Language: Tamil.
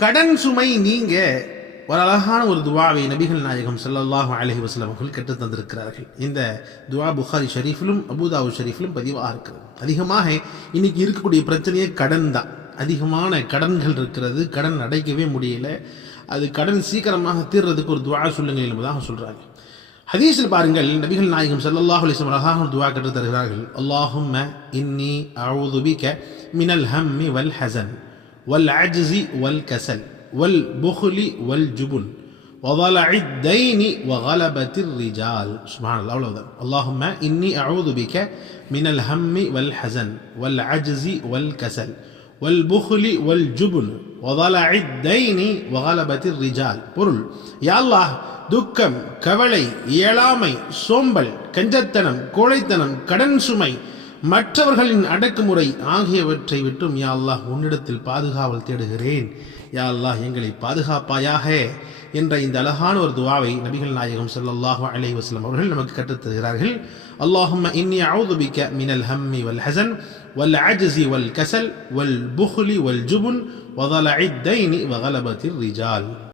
கடன் சுமை நீங்க ஒரு அழகான ஒரு துவாவை நபிகள் நாயகம் சல்லாஹு அலஹி வஸ்லம் அவர்கள் கற்று தந்திருக்கிறார்கள். இந்த துவா புகாரி ஷரீஃபிலும் அபுதாபு ஷரீஃபிலும் பதிவாக இருக்கிறது. அதிகமாக இன்னைக்கு இருக்கக்கூடிய பிரச்சனையே கடன் தான். அதிகமான கடன்கள் இருக்கிறது. கடன் அடைக்கவே முடியல. அது கடன் சீக்கிரமாக தீர்றதுக்கு ஒரு துவா சொல்லுங்கள் என்பதாக சொல்கிறாங்க ஹதீஸில் பாருங்கள் நபிகள் நாயகம் ஸல்லல்லாஹு அலிஸ்லம் அழகாக ஒரு துவா கற்றுத் தருகிறார்கள். அல்லாஹும் இன்னி அவுதுபிக்க மினல் ஹம்மி வல் ஹசன். ஹஸன் والعجز والكسل والبخل والجبن وضلع الدين وغلبة الرجال سبحان الله أولو اللهم إني أعوذ بك من الهم والحزن والعجز والكسل والبخل والجبن وضلع الدين وغلبة الرجال பொருள் யா அல்லாஹ் துக்கம் கவலை இயலாமை சோம்பல் கஞ்சத்தனம் கோழைத்தனம் கடன் சுமை மற்றவர்களின் அடக்குமுறை ஆகியவற்றை விட்டும் யா அல்லாஹ் உன்னிடத்தில் பாதுகாவல் தேடுகிறேன். யா அல்லாஹ் எங்களை பாதுகாப்பாயாக என்ற இந்த அழகான ஒரு துவாவை நபிகள் நாயகம் சல்லாஹு அலைஹி வஸ்லம் அவர்கள் நமக்கு கற்றுத்தருகிறார்கள் அல்லாஹும் இன்னி அவுதுபிக்க மினல் ஹம்மி வல் ஹசன் வல் அஜசி வல் கசல் வல் புஹ்லி வல் ஜுபுன் வதலஇத் தைனி வகலபத்திர் ரிஜால்.